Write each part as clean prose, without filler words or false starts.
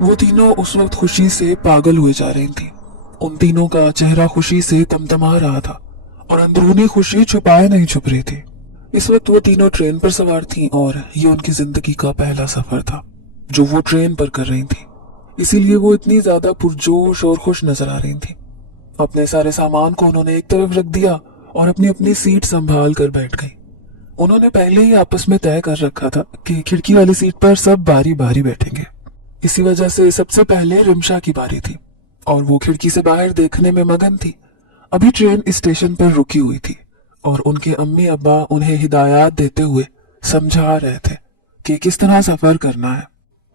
वो तीनों उस वक्त खुशी से पागल हुए जा रही थी। उन तीनों का चेहरा खुशी से तमतमा रहा था और अंदरूनी खुशी छुपाए नहीं छुप रही थी। इस वक्त वो तीनों ट्रेन पर सवार थीं और ये उनकी जिंदगी का पहला सफर था जो वो ट्रेन पर कर रही थी। इसीलिए वो इतनी ज्यादा पुरजोश और खुश नजर आ रही थी। अपने सारे सामान को उन्होंने एक तरफ रख दिया और अपनी अपनी सीट संभाल कर बैठ गई। उन्होंने पहले ही आपस में तय कर रखा था कि खिड़की वाली सीट पर सब बारी बारी बैठेंगे। इसी वजह से सबसे पहले रिमशा की बारी थी और वो खिड़की से बाहर देखने में मगन थी। अभी ट्रेन स्टेशन पर रुकी हुई थी और उनके अम्मी अब्बा उन्हें हिदायत देते हुए समझा रहे थे कि किस तरह सफर करना है।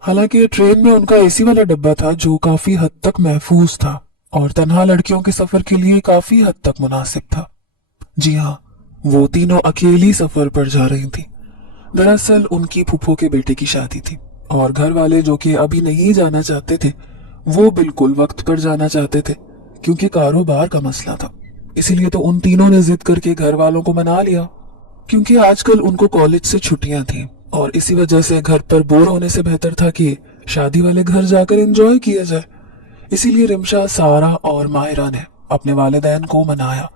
हालांकि ट्रेन में उनका एसी वाला डब्बा था जो काफी हद तक महफूज था और तन्हा लड़कियों के सफर के लिए काफी हद तक मुनासिब था। जी हाँ, वो तीनों अकेली सफर पर जा रही थी। दरअसल उनकी फूफो के बेटे की शादी थी और घर वाले जो कि अभी नहीं जाना चाहते थे वो बिल्कुल वक्त पर जाना चाहते थे क्योंकि कारोबार का मसला था। इसीलिए तो उन तीनों ने जिद करके घर वालों को मना लिया क्योंकि आजकल उनको कॉलेज से छुट्टियां थी और इसी वजह से घर पर बोर होने से बेहतर था कि शादी वाले घर जाकर एंजॉय किया जाए। इसीलिए रिमशा, सारा और माहिरा ने अपने वालिदैन को मनाया।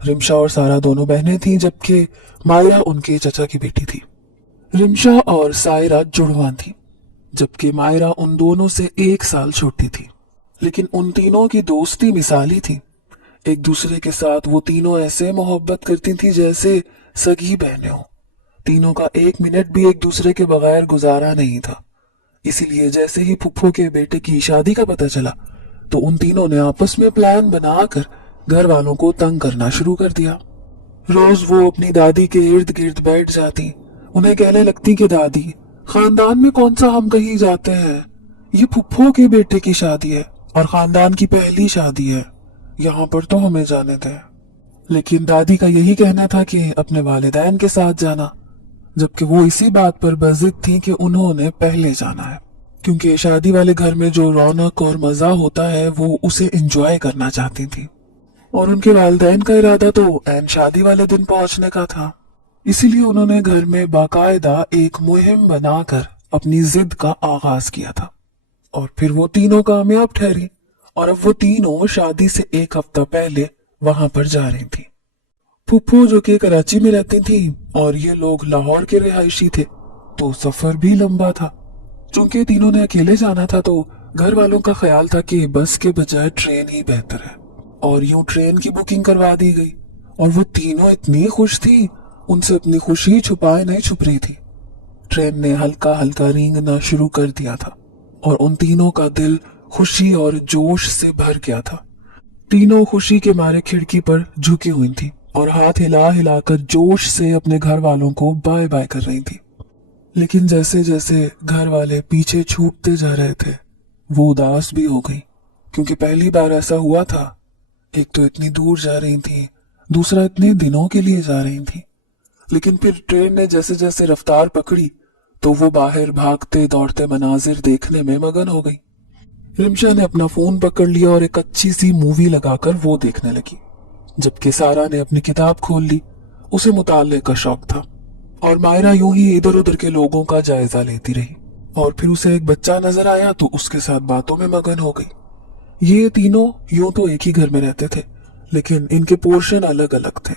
रिमशा और सारा दोनों बहनें थीं जबकि माहिरा उनके चचा की बेटी थी। रिमशा और सायरा जुड़वां थी जबकि माहिरा उन दोनों से 1 साल छोटी थी। लेकिन उन तीनों की दोस्ती मिसाली थी। एक दूसरे के साथ वो तीनों ऐसे मोहब्बत करती थी जैसे सगी बहनें हों। तीनों का 1 मिनट भी एक दूसरे के बगैर गुजारा नहीं था। इसीलिए जैसे ही फुफ्फो के बेटे की शादी का पता चला तो उन तीनों ने आपस में प्लान बनाकर घर वालों को तंग करना शुरू कर दिया। रोज वो अपनी दादी के इर्द गिर्द बैठ जाती, उन्हें कहने लगती कि दादी, खानदान में कौन सा हम कहीं जाते हैं, ये फुफ्फो के बेटे की शादी है और खानदान की पहली शादी है, यहाँ पर तो हमें जाने दें। लेकिन दादी का यही कहना था कि अपने वालिदैन के साथ जाना, जबकि वो इसी बात पर बजिद थी कि उन्होंने पहले जाना है क्योंकि शादी वाले घर में जो रौनक और मजा होता है वो उसे एंजॉय करना चाहती थी और उनके वालिदैन का इरादा तो ऐन शादी वाले दिन पहुंचने का था। इसीलिए उन्होंने घर में बाकायदा एक मुहिम बनाकर अपनी जिद का आगाज किया था और फिर वो तीनों कामयाब ठहरी और अब वो तीनों शादी से 1 हफ्ता पहले वहां पर जा रही थी। फूफो जो कि कराची में रहती थी और ये लोग लाहौर के रिहायशी थे तो सफर भी लंबा था। चूंकि तीनों ने अकेले जाना था तो घर वालों का ख्याल था कि बस के बजाय ट्रेन ही बेहतर है और यूं ट्रेन की बुकिंग करवा दी गई और वो तीनों इतनी खुश थी, उनसे अपनी खुशी छुपाए नहीं छुप रही थी। ट्रेन ने हल्का हल्का रेंगना शुरू कर दिया था और उन तीनों का दिल खुशी और जोश से भर गया था। तीनों खुशी के मारे खिड़की पर झुकी हुई थी और हाथ हिला हिलाकर जोश से अपने घर वालों को बाय बाय कर रही थी। लेकिन जैसे जैसे घर वाले पीछे छूटते जा रहे थे वो उदास भी हो गई क्योंकि पहली बार ऐसा हुआ था। एक तो इतनी दूर जा रही थी, दूसरा इतने दिनों के लिए जा रही थी। लेकिन फिर ट्रेन ने जैसे जैसे रफ्तार पकड़ी तो वो बाहर भागते दौड़ते मनाजिर देखने में मगन हो गई। रिमशा ने अपना फोन पकड़ लिया और एक अच्छी सी मूवी लगाकर वो देखने लगी, जबकि सारा ने अपनी किताब खोल ली, उसे मुताले का शौक था। और मायरा यूं ही इधर उधर के लोगों का जायजा लेती रही और फिर उसे एक बच्चा नजर आया तो उसके साथ बातों में मगन हो गई। ये तीनों यूं तो एक ही घर में रहते थे लेकिन इनके पोर्शन अलग अलग थे।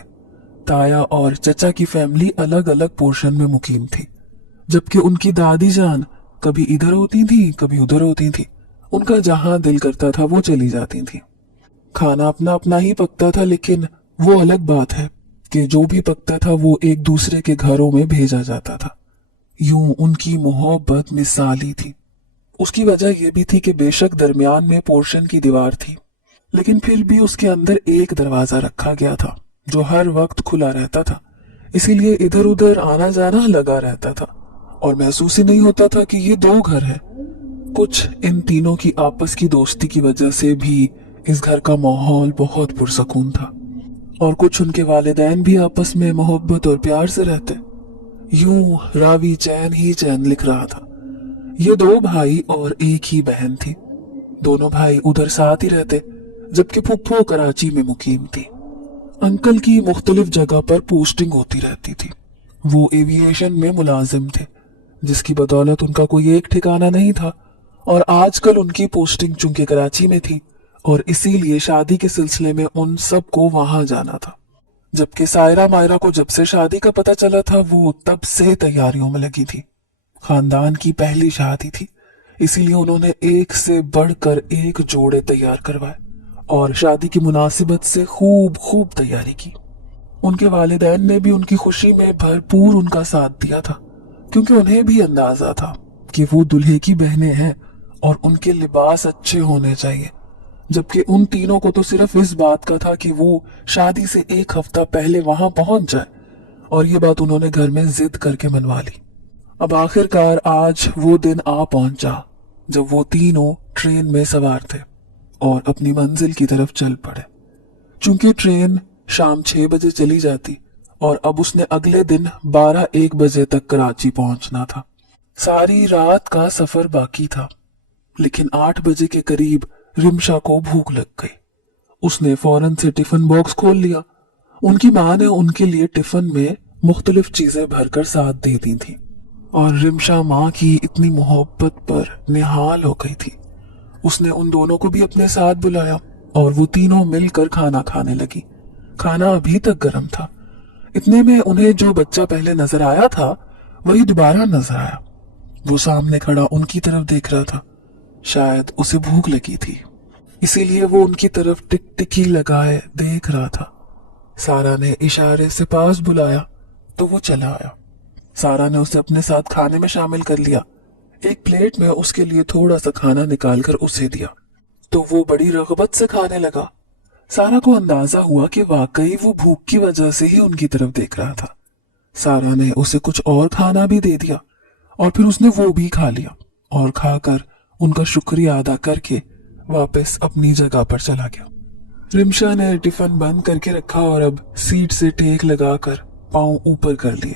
ताया और चचा की फैमिली अलग अलग पोर्शन में मुकीम थी, जबकि उनकी दादी जान कभी इधर होती थी कभी उधर होती थी। उनका जहां दिल करता था वो चली जाती थी। खाना अपना अपना ही पकता था, लेकिन वो अलग बात है कि जो भी पकता था वो एक दूसरे के घरों में भेजा जाता था। यूं उनकी मोहब्बत मिसाली थी। उसकी वजह यह भी थी कि बेशक दरमियान में पोर्शन की दीवार थी, लेकिन फिर भी उसके अंदर एक दरवाजा रखा गया था जो हर वक्त खुला रहता था। इसीलिए इधर उधर आना जाना लगा रहता था और महसूस ही नहीं होता था कि ये 2 घर है। कुछ इन तीनों की आपस की दोस्ती की वजह से भी इस घर का माहौल बहुत पुरसकून था और कुछ उनके वालिदैन भी आपस में मोहब्बत और प्यार से रहते। यूं रावी चैन ही चैन लिख रहा था। ये 2 भाई और एक ही बहन थी। दोनों भाई उधर साथ ही रहते, जबकि फुफ्फो कराची में मुकीम थी। अंकल की मुख्तलिफ जगह पर पोस्टिंग होती रहती थी। वो एविएशन में मुलाजिम थे, जिसकी बदौलत उनका कोई एक ठिकाना नहीं था और आजकल उनकी पोस्टिंग चूंकि कराची में थी और इसीलिए शादी के सिलसिले में उन सबको वहां जाना था। जबकि सायरा मायरा को जब से शादी का पता चला था वो तब से तैयारियों में लगी थी। खानदान की पहली शादी थी, इसीलिए उन्होंने एक से बढ़कर एक जोड़े तैयार करवाए और शादी की मुनासिबत से खूब खूब तैयारी की। उनके वालिदैन ने भी उनकी खुशी में भरपूर उनका साथ दिया था, क्योंकि उन्हें भी अंदाजा था कि वो दूल्हे की बहनें हैं और उनके लिबास अच्छे होने चाहिए। जबकि उन तीनों को तो सिर्फ इस बात का था कि वो शादी से एक हफ्ता पहले वहां पहुंच जाए, और ये बात उन्होंने घर में जिद करके मनवा ली। अब आखिरकार आज वो दिन आ पहुंचा जब वो तीनों ट्रेन में सवार थे और अपनी मंजिल की तरफ चल पड़े। चूंकि ट्रेन शाम 6 बजे चली जाती और अब उसने अगले दिन 12-1 बजे तक कराची पहुंचना था। सारी रात का सफर बाकी था, लेकिन 8 बजे के करीब रिमशा को भूख लग गई। उसने फौरन से टिफिन बॉक्स खोल लिया। उनकी माँ ने उनके लिए टिफिन में मुख्तलिफ चीजें भरकर साथ दे दी थी और रिमशा माँ की इतनी मोहब्बत पर निहाल हो गई थी। उसने उन दोनों को भी अपने साथ बुलाया और वो तीनों मिलकर खाना खाने लगी। खाना अभी तक गर्म था। इतने में उन्हें जो बच्चा पहले नजर आया था वही दोबारा नजर आया। वो सामने खड़ा उनकी तरफ देख रहा था। शायद उसे भूख लगी थी, इसीलिए वो उनकी तरफ टिकटिकी लगाए देख रहा था। सारा ने इशारे से पास बुलाया तो वो चला आया। सारा ने उसे अपने साथ खाने में शामिल कर लिया। एक प्लेट में उसके लिए थोड़ा सा खाना निकालकर उसे दिया तो वो बड़ी रगबत से खाने लगा। सारा को अंदाजा हुआ कि वाकई वो भूख की वजह से ही उनकी तरफ देख रहा था। सारा ने उसे कुछ और खाना भी दे दिया और फिर उसने वो भी खा लिया और खाकर उनका शुक्रिया अदा करके वापस अपनी जगह पर चला गया। रिमशा ने टिफिन बंद करके रखा और अब सीट से टेक लगाकर पांव ऊपर कर लिए।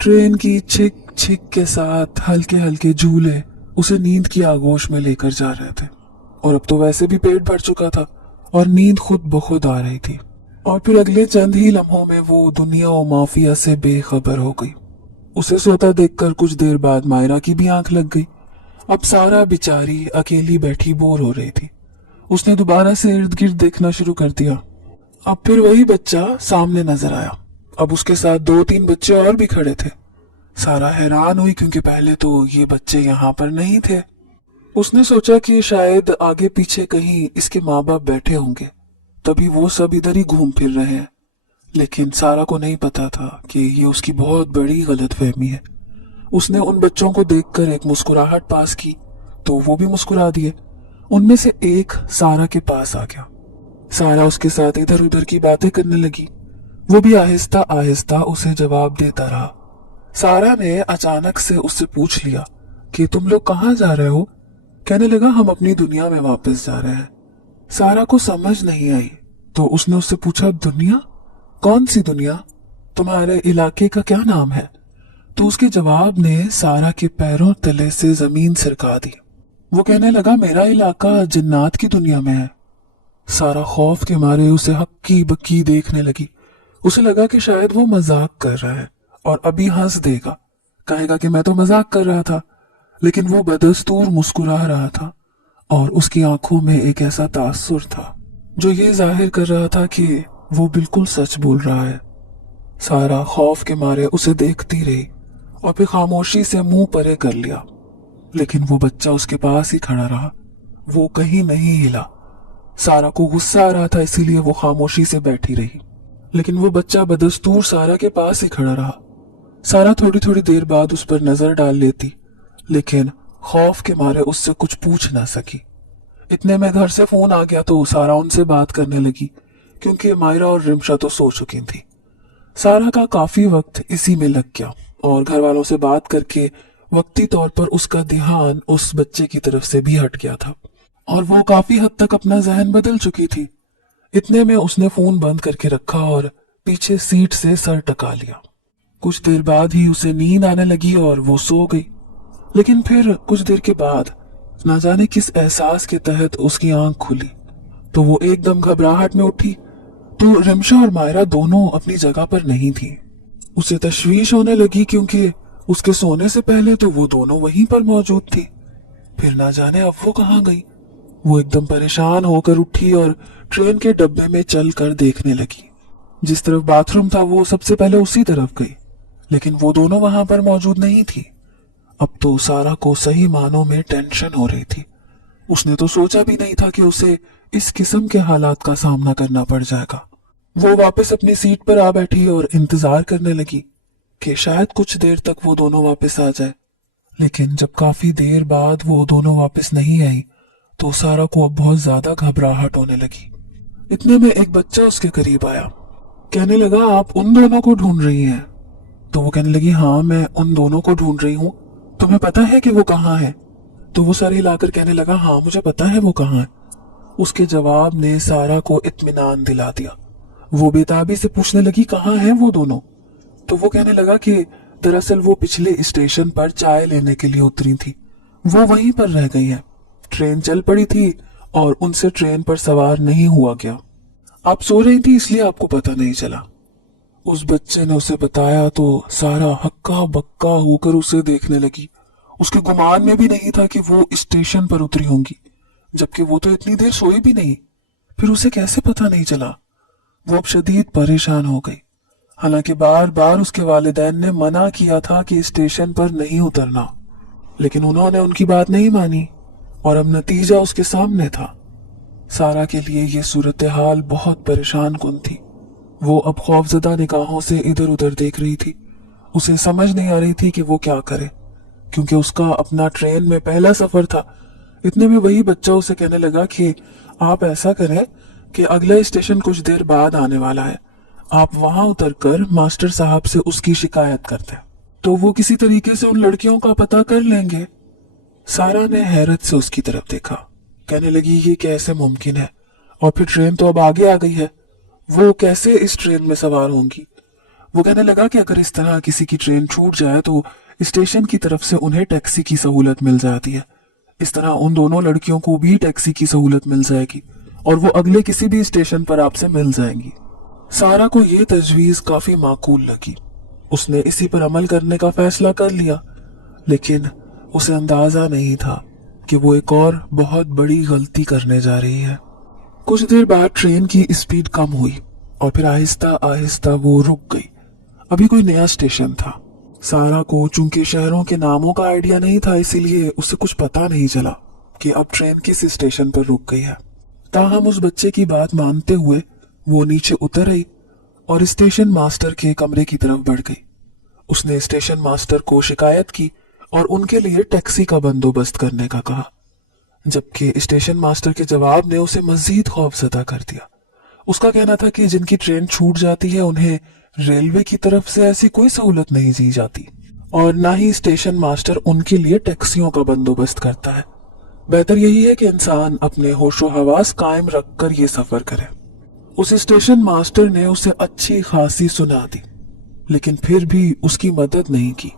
ट्रेन की छिक छिक के साथ हल्के हल्के झूले उसे नींद की आगोश में लेकर जा रहे थे और अब तो वैसे भी पेट भर चुका था और नींद खुद ब खुद आ रही थी। और फिर अगले चंद ही लम्हों में वो दुनिया और माफिया से बेखबर हो गई। उसे सोता देखकर कुछ देर बाद मायरा की भी आंख लग गई। अब सारा बेचारी अकेली बैठी बोर हो रही थी। उसने दोबारा से इर्द गिर्द देखना शुरू कर दिया। अब फिर वही बच्चा सामने नजर आया। अब उसके साथ 2-3 बच्चे और भी खड़े थे। सारा हैरान हुई क्योंकि पहले तो ये बच्चे यहाँ पर नहीं थे। उसने सोचा कि शायद आगे पीछे कहीं इसके माँ बाप बैठे होंगे, तभी वो सब इधर ही घूम फिर रहे हैं। लेकिन सारा को नहीं पता था कि ये उसकी बहुत बड़ी गलतफहमी है। उसने उन बच्चों को देखकर एक मुस्कुराहट पास की तो वो भी मुस्कुरा दिए। उनमें से एक सारा के पास आ गया। सारा उसके साथ इधर उधर की बातें करने लगी। वो भी आहिस्ता आहिस्ता उसे जवाब देता रहा। सारा ने अचानक से उससे पूछ लिया कि तुम लोग कहाँ जा रहे हो? कहने लगा हम अपनी दुनिया में वापस जा रहे हैं। सारा को समझ नहीं आई तो उसने उससे पूछा दुनिया? कौन सी दुनिया? तुम्हारे इलाके का क्या नाम है? तो उसके जवाब ने सारा के पैरों तले से जमीन सरका दी। वो कहने लगा मेरा इलाका जिन्नात की दुनिया में है। सारा खौफ के मारे उसे हक्की बक्की देखने लगी। उसे लगा कि शायद वो मजाक कर रहा है और अभी हंस देगा, कहेगा कि मैं तो मजाक कर रहा था। लेकिन वो बदस्तूर मुस्कुरा रहा था और उसकी आंखों में एक ऐसा तासुर था जो ये जाहिर कर रहा था कि वो बिल्कुल सच बोल रहा है। सारा खौफ के मारे उसे देखती रही और फिर खामोशी से मुंह परे कर लिया। लेकिन वो बच्चा उसके पास ही खड़ा रहा, वो कहीं नहीं हिला। सारा को गुस्सा आ रहा था, इसीलिए वो खामोशी से बैठी रही। लेकिन वो बच्चा बदस्तूर सारा के पास ही खड़ा रहा। सारा थोड़ी थोड़ी देर बाद उस पर नजर डाल लेती, लेकिन खौफ के मारे उससे कुछ पूछ ना सकी। इतने में घर से फोन आ गया तो सारा उनसे बात करने लगी, क्योंकि मायरा और रिमशा तो सो चुकी थी। सारा का काफी वक्त इसी में लग गया और घर वालों से बात करके वक्ती तौर पर उसका ध्यान उस बच्चे की तरफ से भी हट गया था और वो काफी हद तक अपना जहन बदल चुकी थी। इतने में उसने फोन बंद करके रखा और पीछे सीट से सर टका लिया। कुछ देर बाद ही उसे नींद आने लगी और वो सो गई। लेकिन फिर कुछ देर के बाद ना जाने किस एहसास के तहत उसकी आंख खुली तो वो एकदम घबराहट में उठी तो रिमशा और मायरा दोनों अपनी जगह पर नहीं थी। उसे तशवीश होने लगी क्योंकि उसके सोने से पहले तो वो दोनों वहीं पर मौजूद थी। फिर ना जाने अब वो कहाँ गई। वो एकदम परेशान होकर उठी और ट्रेन के डब्बे में चल कर देखने लगी। जिस तरफ बाथरूम था वो सबसे पहले उसी तरफ गई, लेकिन वो दोनों वहां पर मौजूद नहीं थी। अब तो सारा को सही मानों में टेंशन हो रही थी। उसने तो सोचा भी नहीं था कि उसे इस किस्म के हालात का सामना करना पड़ जाएगा। वो वापस अपनी सीट पर आ बैठी और इंतजार करने लगी कि शायद कुछ देर तक वो दोनों वापस आ जाए। लेकिन जब काफी देर बाद वो दोनों वापस नहीं आई तो सारा को अब बहुत ज्यादा घबराहट होने लगी। इतने में एक बच्चा उसके करीब आया। कहने लगा, आप उन दोनों को ढूंढ रही हैं? तो वो कहने लगी, हाँ मैं उन दोनों को ढूंढ रही हूँ। तुम्हें पता है कि वो कहाँ है? तो वो सर हिलाकर कहने लगा, हाँ मुझे पता है वो कहाँ है। उसके जवाब ने सारा को इत्मीनान दिला दिया। वो बेताबी से पूछने लगी, कहाँ है वो दोनों? तो वो कहने लगा कि दरअसल वो पिछले स्टेशन पर चाय लेने के लिए उतरी थी, वो वहीं पर रह गई है। ट्रेन चल पड़ी थी और उनसे ट्रेन पर सवार नहीं हुआ गया। आप सो रही थी इसलिए आपको पता नहीं चला। उस बच्चे ने उसे बताया तो सारा हक्का बक्का होकर उसे देखने लगी। उसके गुमान में भी नहीं था कि वो स्टेशन पर उतरी होंगी, जबकि वो तो इतनी देर सोई भी नहीं। फिर उसे कैसे पता नहीं चला? वो अब शदीद परेशान हो गई। हालांकि बार बार उसके वालिदैन ने मना किया था कि स्टेशन पर नहीं उतरना, लेकिन उन्होंने उनकी बात नहीं मानी और अब नतीजा उसके सामने था। सारा के लिए ये सूरत हाल बहुत परेशान कुन थी। वो अब खौफजदा निगाहों से इधर उधर देख रही थी। उसे समझ नहीं आ रही थी कि वो क्या करे, क्योंकि उसका अपना ट्रेन में पहला सफर था। इतने में वही बच्चा उसे कहने लगा कि आप ऐसा करें कि अगला स्टेशन कुछ देर बाद आने वाला है, आप वहां उतरकर मास्टर साहब से उसकी शिकायत करते हैं, तो वो किसी तरीके से उन लड़कियों का पता कर लेंगे। सारा ने हैरत से उसकी तरफ देखा। कहने लगी, ये कैसे मुमकिन है? और फिर ट्रेन तो अब आगे आ गई है, वो कैसे इस ट्रेन में सवार होंगी? वो कहने लगा कि अगर इस तरह किसी की ट्रेन छूट जाए तो स्टेशन की तरफ से उन्हें टैक्सी की सहूलत मिल जाती है। इस तरह उन दोनों लड़कियों को भी टैक्सी की सहूलत मिल जाएगी और वो अगले किसी भी स्टेशन पर आपसे मिल जाएंगी। सारा को ये तजवीज काफी माकूल लगी। उसने इसी पर अमल करने का फैसला कर लिया, लेकिन उसे अंदाजा नहीं था कि वो एक और बहुत बड़ी गलती करने जा रही है। कुछ देर बाद ट्रेन की स्पीड कम हुई और फिर आहिस्ता आहिस्ता वो रुक गई। अभी कोई नया स्टेशन था। सारा को चूंकि शहरों के नामों का आइडिया नहीं था, इसीलिए उसे कुछ पता नहीं चला कि अब ट्रेन किस स्टेशन पर रुक गई है। ताहम उस बच्चे की बात मानते हुए वो नीचे उतर आई और स्टेशन मास्टर के कमरे की तरफ बढ़ गई। उसने स्टेशन मास्टर को शिकायत की और उनके लिए टैक्सी का बंदोबस्त करने का कहा, जबकि स्टेशन मास्टर के जवाब ने उसे मजीद खौफजदा कर दिया। उसका कहना था कि जिनकी ट्रेन छूट जाती है उन्हें रेलवे की तरफ से ऐसी कोई सहूलत नहीं दी जाती और ना ही स्टेशन मास्टर उनके लिए टैक्सियों का बंदोबस्त करता है। बेहतर यही है कि इंसान अपने होशो हवास कायम रखकर ये सफर करे। उस स्टेशन मास्टर ने उसे अच्छी खासी सुना दी, लेकिन फिर भी उसकी मदद नहीं की।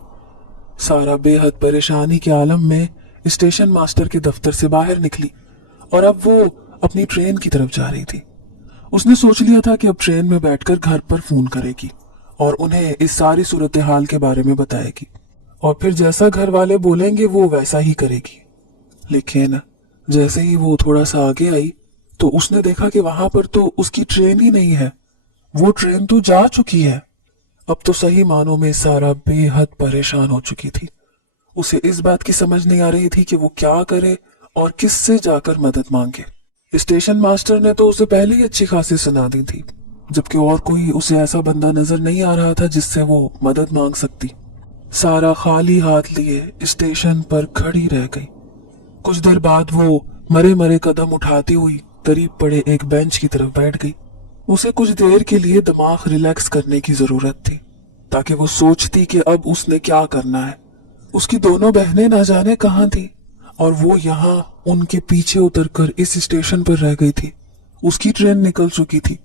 सारा बेहद परेशानी के आलम में स्टेशन मास्टर के दफ्तर से बाहर निकली और अब वो अपनी ट्रेन की तरफ जा रही थी। उसने सोच लिया था कि अब ट्रेन में बैठकर घर पर फोन करेगी और उन्हें इस सारी सूरत हाल के बारे में बताएगी और फिर जैसा घर वाले बोलेंगे वो वैसा ही करेगी। लेकिन जैसे ही वो थोड़ा सा आगे आई तो उसने देखा कि वहां पर तो उसकी ट्रेन ही नहीं है। वो ट्रेन तो जा चुकी है। अब तो सही मानों में सारा बेहद परेशान हो चुकी थी। उसे इस बात की समझ नहीं आ रही थी कि वो क्या करे और किससे जाकर मदद मांगे। स्टेशन मास्टर ने तो उसे पहले ही अच्छी खासी सुना दी थी, जबकि और कोई उसे ऐसा बंदा नजर नहीं आ रहा था जिससे वो मदद मांग सकती। सारा खाली हाथ लिए स्टेशन पर खड़ी रह गई। कुछ देर बाद वो मरे मरे कदम उठाती हुई करीब पड़े एक बेंच की तरफ बैठ गई। उसे कुछ देर के लिए दिमाग रिलैक्स करने की जरूरत थी, ताकि वो सोचती कि अब उसने क्या करना है। उसकी दोनों बहनें ना जाने कहाँ थी और वो यहाँ उनके पीछे उतरकर इस स्टेशन पर रह गई थी। उसकी ट्रेन निकल चुकी थी।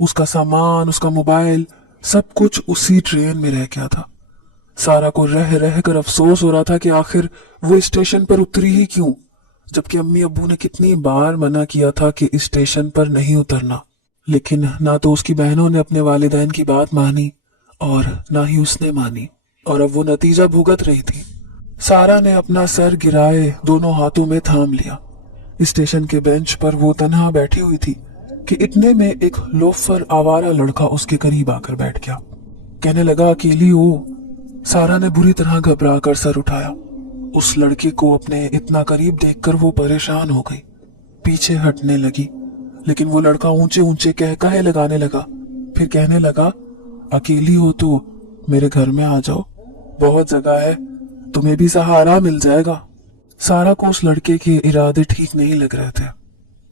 उसका सामान, उसका मोबाइल, सब कुछ उसी ट्रेन में रह गया था। सारा को रह रह कर अफसोस हो रहा था कि आखिर वो स्टेशन पर उतरी ही क्यों, जबकि अम्मी अब्बू ने कितनी बार मना किया था कि इस स्टेशन पर नहीं उतरना। लेकिन ना तो उसकी बहनों ने अपने वालिदैन की बात मानी और ना ही उसने मानी, और अब वो नतीजा भुगत रही थी। सारा ने अपना सर गिराए दोनों हाथों में थाम लिया। स्टेशन के बेंच पर वो तन्हा बैठी हुई थी कि इतने में एक लोफर आवारा लड़का उसके करीब आकर बैठ गया। कहने लगा, अकेली हो? सारा ने बुरी तरह घबरा कर सर उठाया। उस लड़के को अपने इतना करीब देखकर वो परेशान हो गई, पीछे हटने लगी। लेकिन वो लड़का ऊंचे ऊंचे कहकाहे लगाने लगा। फिर कहने लगा, अकेली हो तो मेरे घर में आ जाओ, बहुत जगह है, तुम्हें भी सहारा मिल जाएगा। सारा को उस लड़के के इरादे ठीक नहीं लग रहे थे।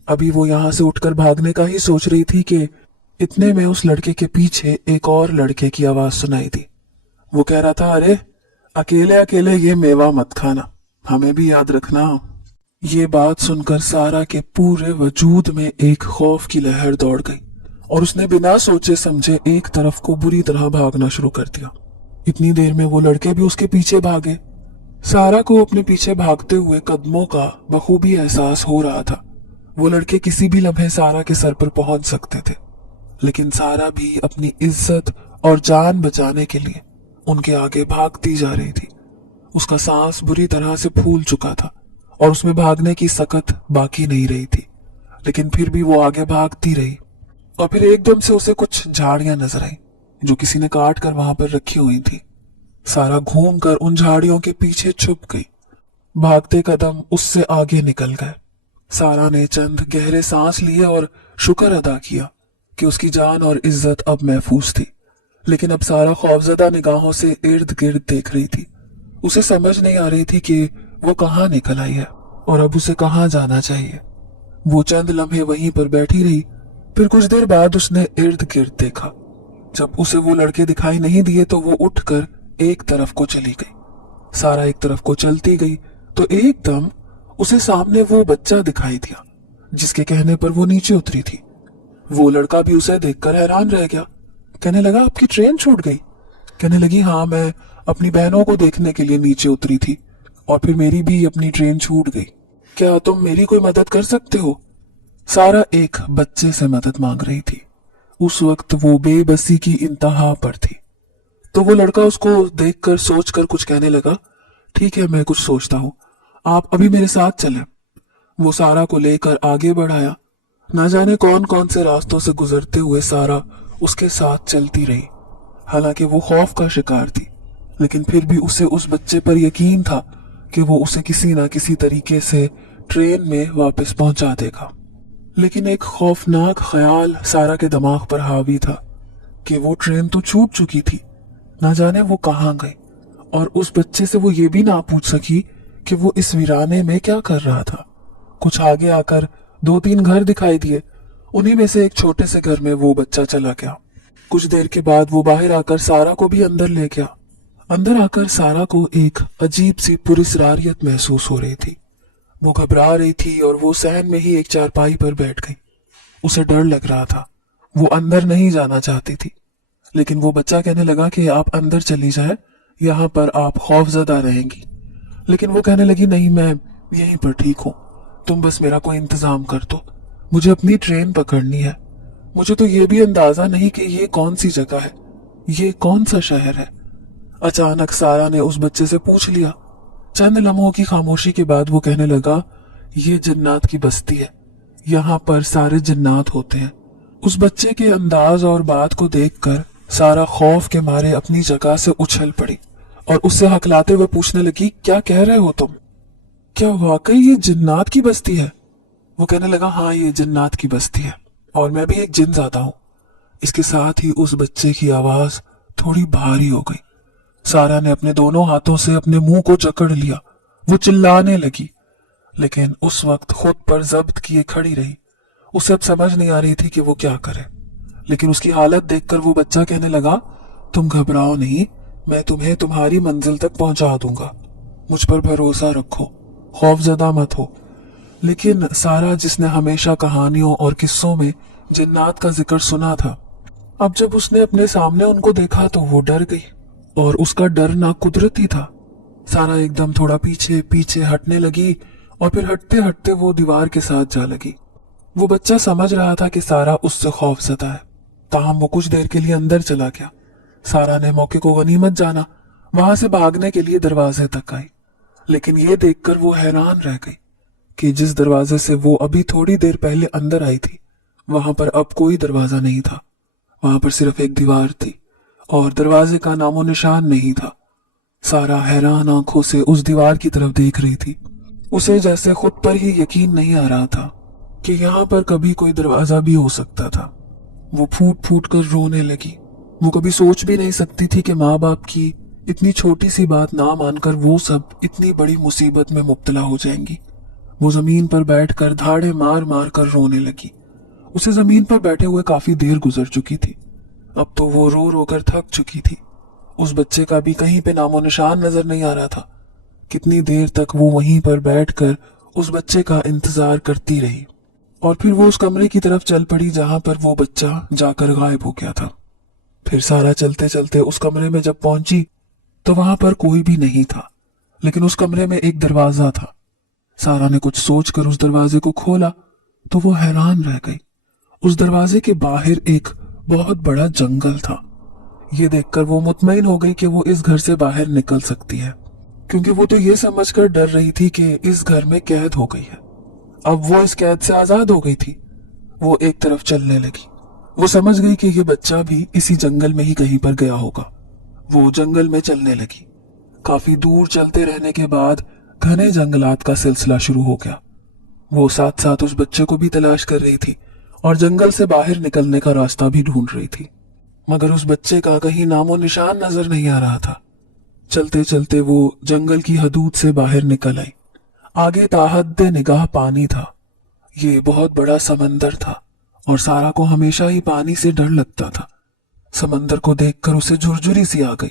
अभी वो यहां से उठकर भागने का ही सोच रही थी कि इतने में उस लड़के के पीछे एक और लड़के की आवाज सुनाई दी। वो कह रहा था, अरे अकेले अकेले ये मेवा मत खाना, हमें भी याद रखना। ये बात सुनकर सारा के पूरे वजूद में एक खौफ की लहर दौड़ गई और उसने बिना सोचे समझे एक तरफ को बुरी तरह भागना शुरू कर दिया। इतनी देर में वो लड़के भी उसके पीछे भागे। सारा को अपने पीछे भागते हुए कदमों का बखूबी एहसास हो रहा था। वो लड़के किसी भी लम्हे सारा के सर पर पहुंच सकते थे, लेकिन सारा भी अपनी इज्जत और जान बचाने के लिए उनके आगे भागती जा रही थी। उसका सांस बुरी तरह से फूल चुका था और उसमें भागने की सकत बाकी नहीं रही थी, लेकिन फिर भी वो आगे भागती रही। और फिर एकदम से उसे कुछ झाड़ियां नजर आई जो किसी ने काट कर वहां पर रखी हुई थी। सारा घूमकर उन झाड़ियों के पीछे छुप गई। भागते कदम उससे आगे निकल गए। सारा ने चंद गहरे सांस लिए और शुक्र अदा किया कि उसकी जान और इज्जत अब महफूज थी। लेकिन अब सारा खौफजदा निगाहों से इर्द गिर्द देख रही थी। उसे समझ नहीं आ रही थी कि वो कहाँ निकल आई है और अब उसे कहाँ जाना चाहिए। वो चंद लम्हे वहीं पर बैठी रही। फिर कुछ देर बाद उसने इर्द गिर्द देखा। जब उसे वो लड़के दिखाई नहीं दिए तो वो उठकर एक तरफ को चली गई। सारा एक तरफ को चलती गई तो एकदम उसे सामने वो बच्चा दिखाई दिया जिसके कहने पर वो नीचे उतरी थी। वो लड़का भी उसे देखकर हैरान रह गया। कहने लगा, आपकी ट्रेन छूट गई? कहने लगी, हाँ, मैं अपनी बहनों को देखने के लिए नीचे उतरी थी और फिर मेरी भी अपनी ट्रेन छूट गई। क्या तुम मेरी कोई मदद कर सकते हो? सारा एक बच्चे से मदद मांग रही थी। उस वक्त वो बेबसी की इंतहा पर थी। तो वो लड़का उसको देखकर सोचकर कुछ कहने लगा। ठीक है, मैं कुछ सोचता हूँ, आप अभी मेरे साथ चलें। वो सारा को लेकर आगे बढ़ाया। ना जाने कौन कौन से रास्तों से गुजरते हुए सारा उसके साथ चलती रही। हालांकि वो खौफ का शिकार थी, लेकिन फिर भी उसे उस बच्चे पर यकीन था कि वो उसे किसी ना किसी तरीके से ट्रेन में वापस पहुंचा देगा। लेकिन एक खौफनाक ख्याल सारा के दिमाग पर हावी था कि वो ट्रेन तो छूट चुकी थी, ना जाने वो कहाँ गई। और उस बच्चे से वो ये भी ना पूछ सकी कि वो इस वीराने में क्या कर रहा था। कुछ आगे आकर 2-3 घर दिखाई दिए। उन्हीं में से एक छोटे से घर में वो बच्चा चला गया। कुछ देर के बाद वो बाहर आकर सारा को भी अंदर ले गया। अंदर आकर सारा को एक अजीब सी पुरस्रारियत महसूस हो रही थी। वो घबरा रही थी और वो सहन में ही एक चारपाई पर बैठ गई। उसे डर लग रहा था। वो अंदर नहीं जाना चाहती थी, लेकिन वो बच्चा कहने लगा कि आप अंदर चली जाए, यहाँ पर आप खौफजदा रहेंगी। लेकिन वो कहने लगी, नहीं, मैं यहीं पर ठीक हूँ, तुम बस मेरा कोई इंतजाम कर दो, मुझे अपनी ट्रेन पकड़नी है। मुझे तो ये भी अंदाजा नहीं कि ये कौन सी जगह है, ये कौन सा शहर है। अचानक सारा ने उस बच्चे से पूछ लिया। चंद लम्हों की खामोशी के बाद वो कहने लगा, ये जिन्नात की बस्ती है, यहाँ पर सारे जिन्नात होते हैं। उस बच्चे के अंदाज और बात को देखकर सारा खौफ के मारे अपनी जगह से उछल पड़ी और उससे हकलाते हुए पूछने लगी, क्या कह रहे हो तुम? क्या वाकई ये जिन्नात की बस्ती है? वो कहने लगा, हाँ, ये जिन्नात की बस्ती है और मैं भी एक जिन ज़ादा हूँ। इसके साथ ही उस बच्चे की आवाज थोड़ी भारी हो गई। सारा ने अपने दोनों हाथों से अपने मुंह को जकड़ लिया। वो चिल्लाने लगी, लेकिन उस वक्त खुद पर जब्त किए खड़ी रही। उसे अब समझ नहीं आ रही थी कि वो क्या करे। लेकिन उसकी हालत देखकर वो बच्चा कहने लगा, तुम घबराओ नहीं, मैं तुम्हें तुम्हारी मंजिल तक पहुंचा दूंगा, मुझ पर भरोसा रखो, खौफजदा मत हो। लेकिन सारा, जिसने हमेशा कहानियों और किस्सों में जिन्नात का जिक्र सुना था, अब जब उसने अपने सामने उनको देखा तो वो डर गई और उसका डर ना कुदरती था। सारा एकदम थोड़ा पीछे पीछे हटने लगी और फिर हटते हटते वो दीवार के साथ जा लगी। वो बच्चा समझ रहा था कि सारा उससे खौफजदा है, ताहम वो कुछ देर के लिए अंदर चला गया। सारा ने मौके को गनीमत जाना, वहां से भागने के लिए दरवाजे तक आई। लेकिन ये देखकर वो हैरान रह गई कि जिस दरवाजे से वो अभी थोड़ी देर पहले अंदर आई थी वहां पर अब कोई दरवाजा नहीं था। वहां पर सिर्फ एक दीवार थी और दरवाजे का नामो निशान नहीं था। सारा हैरान आंखों से उस दीवार की तरफ देख रही थी। उसे जैसे खुद पर ही यकीन नहीं आ रहा था कि यहाँ पर कभी कोई दरवाजा भी हो सकता था। वो फूट फूट कर रोने लगी। वो कभी सोच भी नहीं सकती थी कि माँ बाप की इतनी छोटी सी बात ना मानकर वो सब इतनी बड़ी मुसीबत में मुब्तला हो जाएंगी। वो जमीन पर बैठकर धाड़े मार मार कर रोने लगी। उसे जमीन पर बैठे हुए काफी देर गुजर चुकी थी। अब तो वो रो रो कर थक चुकी थी। उस बच्चे का भी कहीं पे नामो निशान नजर नहीं आ रहा था। कितनी देर तक वो वहीं पर बैठकर उस बच्चे का इंतजार करती रही और फिर वो उस कमरे की तरफ चल पड़ी जहां पर वो बच्चा जाकर गायब हो गया था। फिर सारा चलते चलते उस कमरे में जब पहुंची तो वहां पर कोई भी नहीं था, लेकिन उस कमरे में एक दरवाजा था। सारा ने कुछ सोचकर उस दरवाजे को खोला तो वो हैरान रह गई। उस दरवाजे के बाहर एक बहुत बड़ा जंगल था। ये देखकर वो मुतमईन हो गई कि वो इस घर से बाहर निकल सकती है, क्योंकि वो तो ये समझकर डर रही थी कि इस घर में कैद हो गई है। अब वो इस कैद से आजाद हो गई थी। वो एक तरफ चलने लगी। वो समझ गई कि ये बच्चा भी इसी जंगल में ही कहीं पर गया होगा। वो जंगल में चलने लगी। काफी दूर चलते रहने के बाद घने जंगलात का सिलसिला शुरू हो गया। वो साथ साथ उस बच्चे को भी तलाश कर रही थी और जंगल से बाहर निकलने का रास्ता भी ढूंढ रही थी, मगर उस बच्चे का कहीं नामो निशान नजर नहीं आ रहा था। चलते चलते वो जंगल की हदूद से बाहर निकल आई। आगे ताहद्दे निगाह पानी था। ये बहुत बड़ा समंदर था और सारा को हमेशा ही पानी से डर लगता था। समंदर को देखकर उसे झुरझुरी सी आ गई।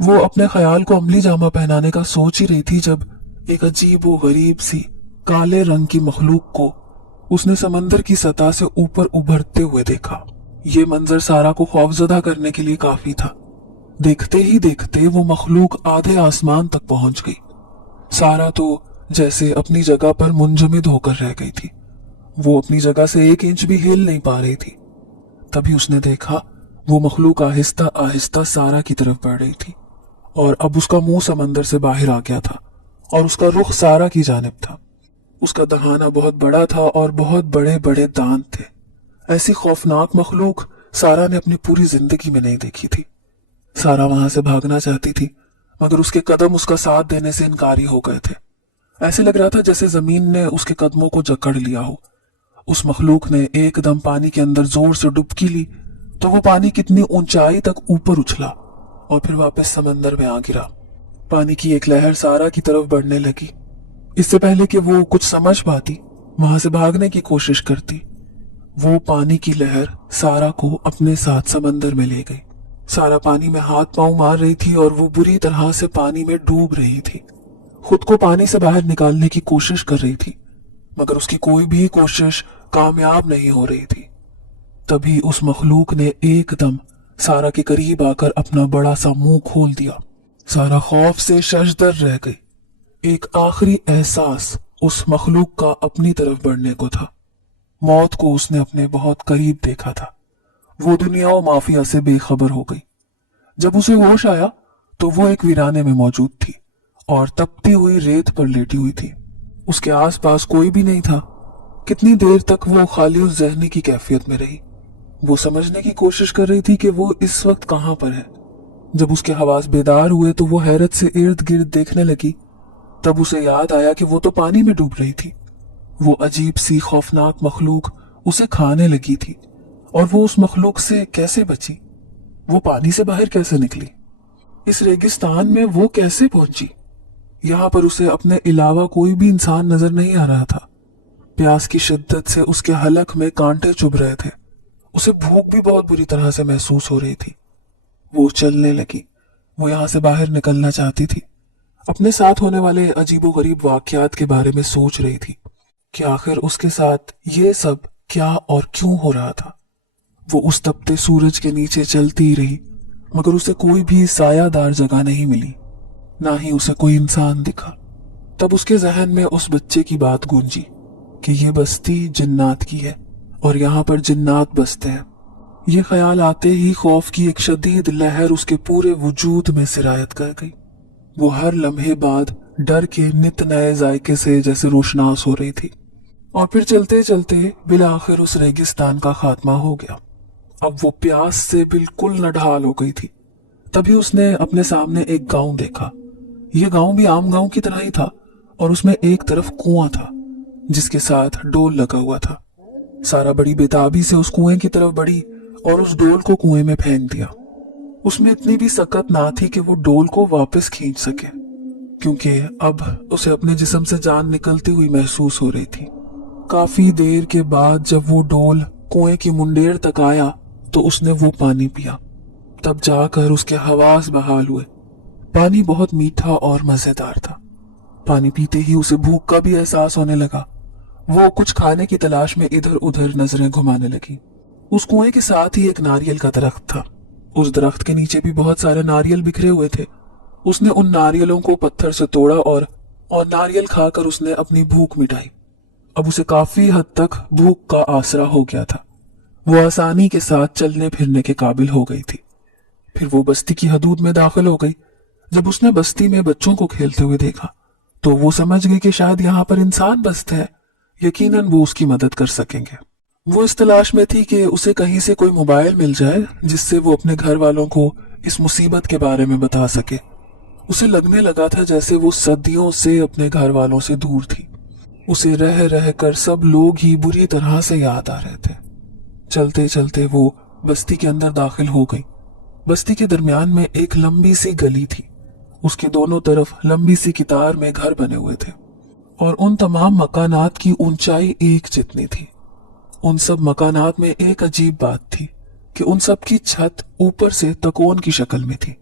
वो अपने ख्याल को अमली जामा पहनाने का सोच ही रही थी जब एक अजीब व गरीब सी काले रंग की मखलूक को उसने समंदर की सतह से ऊपर उभरते हुए देखा। ये मंजर सारा को खौफजदा करने के लिए काफी था। देखते ही देखते वो मखलूक आधे आसमान तक पहुंच गई। सारा तो जैसे अपनी जगह पर मुंजमद होकर रह गई थी। वो अपनी जगह से 1 इंच भी हिल नहीं पा रही थी। तभी उसने देखा वो मखलूक आहिस्ता आहिस्ता सारा की तरफ बढ़ रही थी और अब उसका मुंह समंदर से बाहर आ गया था और उसका रुख सारा की जानिब था। उसका दहाना बहुत बड़ा था और बहुत बड़े बड़े दांत थे। ऐसी खौफनाक मखलूक सारा ने अपनी पूरी जिंदगी में नहीं देखी थी। सारा वहां से भागना चाहती थी, मगर उसके कदम उसका साथ देने से इनकारी हो गए थे। ऐसे लग रहा था जैसे जमीन ने उसके कदमों को जकड़ लिया हो। उस मखलूक ने एकदम पानी के अंदर जोर से डुबकी ली तो वो पानी कितनी ऊंचाई तक ऊपर उछला और फिर वापस समंदर में आ गिरा। पानी की एक लहर सारा की तरफ बढ़ने लगी। इससे पहले कि वो कुछ समझ पाती, वहां से भागने की कोशिश करती, वो पानी की लहर सारा को अपने साथ समंदर में ले गई। सारा पानी में हाथ पांव मार रही थी और वो बुरी तरह से पानी में डूब रही थी। खुद को पानी से बाहर निकालने की कोशिश कर रही थी, मगर उसकी कोई भी कोशिश कामयाब नहीं हो रही थी। तभी उस मखलूक ने एकदम सारा के करीब आकर अपना बड़ा सा मुंह खोल दिया। सारा खौफ से शशदर रह गई। एक आखिरी एहसास उस मखलूक का अपनी तरफ बढ़ने को था। मौत को उसने अपने बहुत करीब देखा था। वो दुनिया और माफिया से बेखबर हो गई। जब उसे होश आया तो वो एक वीराने में मौजूद थी और तपती हुई रेत पर लेटी हुई थी। उसके आसपास कोई भी नहीं था। कितनी देर तक वो खाली उस जहनी की कैफियत में रही। वो समझने की कोशिश कर रही थी कि वो इस वक्त कहां पर है। जब उसके हवास बेदार हुए तो वो हैरत से इर्द गिर्द देखने लगी। तब उसे याद आया कि वो तो पानी में डूब रही थी। वो अजीब सी खौफनाक मखलूक उसे खाने लगी थी और वो उस मखलूक से कैसे बची? वो पानी से बाहर कैसे निकली? इस रेगिस्तान में वो कैसे पहुंची? यहाँ पर उसे अपने अलावा कोई भी इंसान नजर नहीं आ रहा था। प्यास की शिद्दत से उसके हलक में कांटे चुभ रहे थे। उसे भूख भी बहुत बुरी तरह से महसूस हो रही थी। वो चलने लगी। वो यहाँ से बाहर निकलना चाहती थी। अपने साथ होने वाले अजीबोगरीब वाकयात के बारे में सोच रही थी कि आखिर उसके साथ ये सब क्या और क्यों हो रहा था। वो उस तपते सूरज के नीचे चलती ही रही, मगर उसे कोई भी सायादार जगह नहीं मिली, ना ही उसे कोई इंसान दिखा। तब उसके जहन में उस बच्चे की बात गूंजी कि ये बस्ती जिन्नात की है और यहाँ पर जिन्नात बसते हैं। ये ख्याल आते ही खौफ की एक शदीद लहर उसके पूरे वजूद में सिरायत कर गई। वो हर लम्हे बाद डर के नित नए जायके से जैसे रोशनास हो रही थी। और फिर चलते चलते बिलाखिर उस रेगिस्तान का खात्मा हो गया। अब वो प्यास से बिल्कुल नढाल हो गई थी। तभी उसने अपने सामने एक गांव देखा। ये गांव भी आम गांव की तरह ही था और उसमें एक तरफ कुआं था जिसके साथ डोल लगा हुआ था। सारा बड़ी बेताबी से उस कुएं की तरफ बढ़ी और उस डोल को कुएं में फेंक दिया। उसमें इतनी भी सकत ना थी कि वो डोल को वापस खींच सके, क्योंकि अब उसे अपने जिस्म से जान निकलती हुई महसूस हो रही थी। काफी देर के बाद जब वो डोल कुएं की मुंडेर तक आया तो उसने वो पानी पिया। तब जाकर उसके हवास बहाल हुए। पानी बहुत मीठा और मजेदार था। पानी पीते ही उसे भूख का भी एहसास होने लगा। वो कुछ खाने की तलाश में इधर उधर नजरें घुमाने लगी। उस कुएं के साथ ही एक नारियल का दरख्त था। उस दरख्त के नीचे भी बहुत सारे नारियल बिखरे हुए थे। उसने उन नारियलों को पत्थर से तोड़ा और नारियल खाकर उसने अपनी भूख मिटाई। अब उसे काफी हद तक भूख का आसरा हो गया था। वो आसानी के साथ चलने फिरने के काबिल हो गई थी। फिर वो बस्ती की हदूद में दाखिल हो गई। जब उसने बस्ती में बच्चों को खेलते हुए देखा तो वो समझ गई कि शायद यहाँ पर इंसान बसते हैं। यकीनन वो उसकी मदद कर सकेंगे। वो इस तलाश में थी कि उसे कहीं से कोई मोबाइल मिल जाए जिससे वो अपने घर वालों को इस मुसीबत के बारे में बता सके। उसे लगने लगा था जैसे वो सदियों से अपने घर वालों से दूर थी। उसे रह रह कर सब लोग ही बुरी तरह से याद आ रहे थे। चलते चलते वो बस्ती के अंदर दाखिल हो गई। बस्ती के दरमियान में एक लंबी सी गली थी। उसके दोनों तरफ लंबी सी कितार में घर बने हुए थे और उन तमाम मकानात की ऊंचाई एक जितनी थी। उन सब मकानात में एक अजीब बात थी कि उन सब की छत ऊपर से तकोन की शक्ल में थी।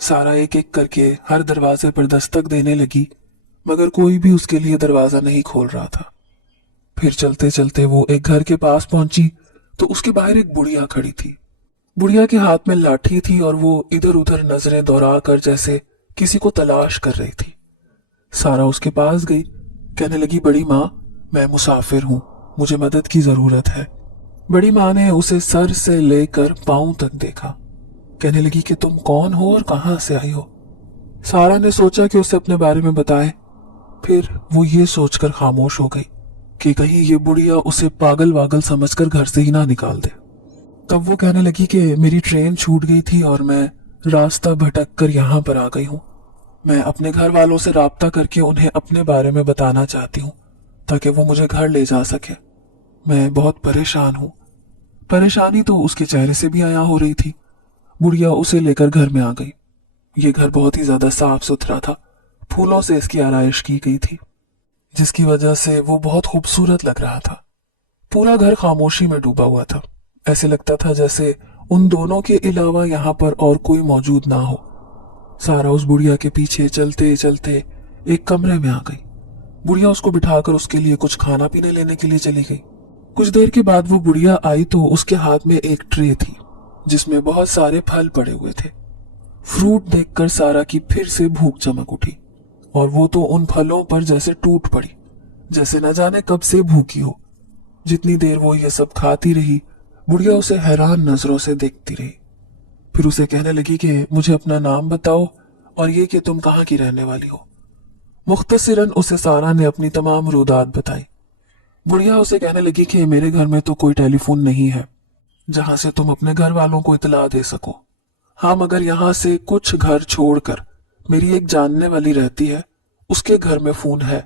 सारा एक एक करके हर दरवाजे पर दस्तक देने लगी, मगर कोई भी उसके लिए दरवाजा नहीं खोल रहा था। फिर चलते चलते वो एक घर के पास पहुंची तो उसके बाहर एक बुढ़िया खड़ी थी। बुढ़िया के हाथ में लाठी थी और वो इधर उधर नजरें दौड़ा कर जैसे किसी को तलाश कर रही थी। सारा उसके पास गई, कहने लगी, बड़ी माँ, मैं मुसाफिर हूँ, मुझे मदद की जरूरत है। बड़ी माँ ने उसे सर से लेकर पांव तक देखा। कहने लगी कि तुम कौन हो और कहाँ से आई हो। सारा ने सोचा कि उसे अपने बारे में बताए। फिर वो ये सोचकर खामोश हो गई कि कहीं ये बुढ़िया उसे पागल वागल समझकर घर से ही ना निकाल दे। तब वो कहने लगी कि मेरी ट्रेन छूट गई थी और मैं रास्ता भटक कर यहाँ पर आ गई हूँ। मैं अपने घर वालों से राब्ता करके उन्हें अपने बारे में बताना चाहती हूँ ताकि वो मुझे घर ले जा सके। मैं बहुत परेशान हूँ। परेशानी तो उसके चेहरे से भी आया हो रही थी। बुढ़िया उसे लेकर घर में आ गई। ये घर बहुत ही ज्यादा साफ सुथरा था। फूलों से इसकी आराइश की गई थी जिसकी वजह से वो बहुत खूबसूरत लग रहा था। पूरा घर खामोशी में डूबा हुआ था। ऐसे लगता था जैसे उन दोनों के अलावा यहाँ पर और कोई मौजूद ना हो। सारा उस बुढ़िया के पीछे चलते चलते एक कमरे में आ गई। बुढ़िया उसको बिठाकर उसके लिए कुछ खाना पीने लेने के लिए चली गई। कुछ देर के बाद वो बुढ़िया आई तो उसके हाथ में एक ट्रे थी जिसमें बहुत सारे फल पड़े हुए थे। फ्रूट देखकर सारा की फिर से भूख चमक उठी और वो तो उन फलों पर जैसे टूट पड़ी, जैसे न जाने कब से भूखी हो। जितनी देर वो ये सब खाती रही, बुढ़िया उसे हैरान नजरों से देखती रही। फिर उसे कहने लगी कि मुझे अपना नाम बताओ और ये कि तुम कहाँ की रहने वाली हो। मुख्तसरन उसे सारा ने अपनी तमाम रुदात बताई। बुढ़िया उसे कहने लगी कि मेरे घर में तो कोई टेलीफोन नहीं है जहां से तुम अपने घर वालों को इतला दे सको। हाँ, मगर यहाँ से कुछ घर छोड़कर मेरी एक जानने वाली रहती है, उसके घर में फोन है।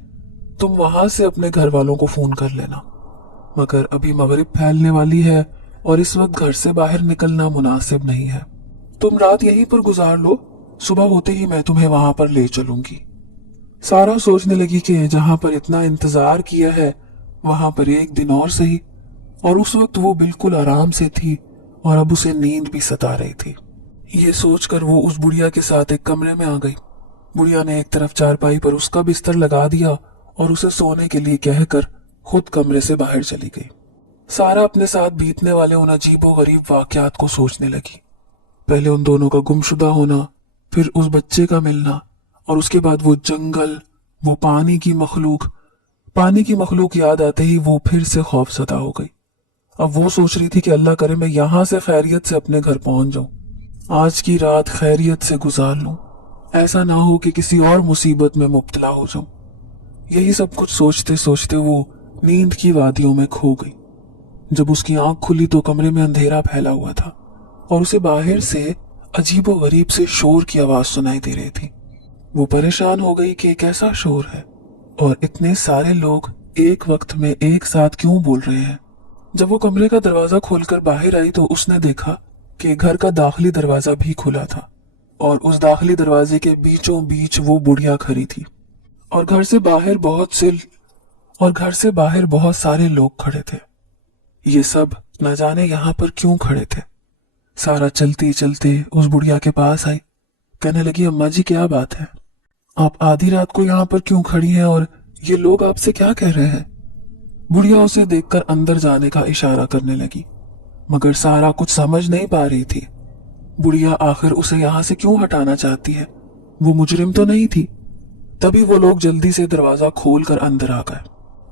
तुम वहां से अपने घर वालों को फोन कर लेना। मगर अभी मगरिब फैलने वाली है और इस वक्त घर से बाहर निकलना मुनासिब नहीं है। तुम रात यहीं पर गुजार लो, सुबह होते ही मैं तुम्हें वहां पर ले चलूंगी। सारा सोचने लगी कि जहां पर इतना इंतजार किया है वहां पर एक दिन और सही। और उस वक्त वो बिल्कुल आराम से थी और अब उसे नींद भी सता रही थी। ये सोचकर वो उस बुढ़िया के साथ एक कमरे में आ गई। बुढ़िया ने एक तरफ चारपाई पर उसका बिस्तर लगा दिया और उसे सोने के लिए कहकर खुद कमरे से बाहर चली गई। सारा अपने साथ बीतने वाले उन अजीबो गरीब वाकयात को सोचने लगी। पहले उन दोनों का गुमशुदा होना, फिर उस बच्चे का मिलना और उसके बाद वो जंगल, वो पानी की मखलूक याद आते ही वो फिर से खौफजदा हो गई। अब वो सोच रही थी कि अल्लाह करे मैं यहां से खैरियत से अपने घर पहुंच जाऊं, आज की रात खैरियत से गुजार लूं ऐसा ना हो कि किसी और मुसीबत में मुब्तला हो जाऊं। यही सब कुछ सोचते सोचते वो नींद की वादियों में खो गई। जब उसकी आंख खुली तो कमरे में अंधेरा फैला हुआ था और उसे बाहर से अजीबो गरीब से शोर की आवाज सुनाई दे रही थी। वो परेशान हो गई कि कैसा शोर है और इतने सारे लोग एक वक्त में एक साथ क्यों बोल रहे हैं। जब वो कमरे का दरवाजा खोलकर बाहर आई तो उसने देखा कि घर का दाखिली दरवाजा भी खुला था और उस दाखिली दरवाजे के बीचों बीच वो बुढ़िया खड़ी थी और घर से बाहर बहुत सारे लोग खड़े थे। ये सब न जाने यहाँ पर क्यों खड़े थे। सारा चलते चलते उस बुढ़िया के पास आई। कहने लगी, अम्मा जी क्या बात है, आप आधी रात को यहाँ पर क्यों खड़ी हैं और ये लोग आपसे क्या कह रहे हैं। बुढ़िया उसे देखकर अंदर जाने का इशारा करने लगी, मगर सारा कुछ समझ नहीं पा रही थी। बुढ़िया आखिर उसे यहाँ से क्यों हटाना चाहती है, वो मुजरिम तो नहीं थी। तभी वो लोग जल्दी से दरवाजा खोलकर अंदर आ गए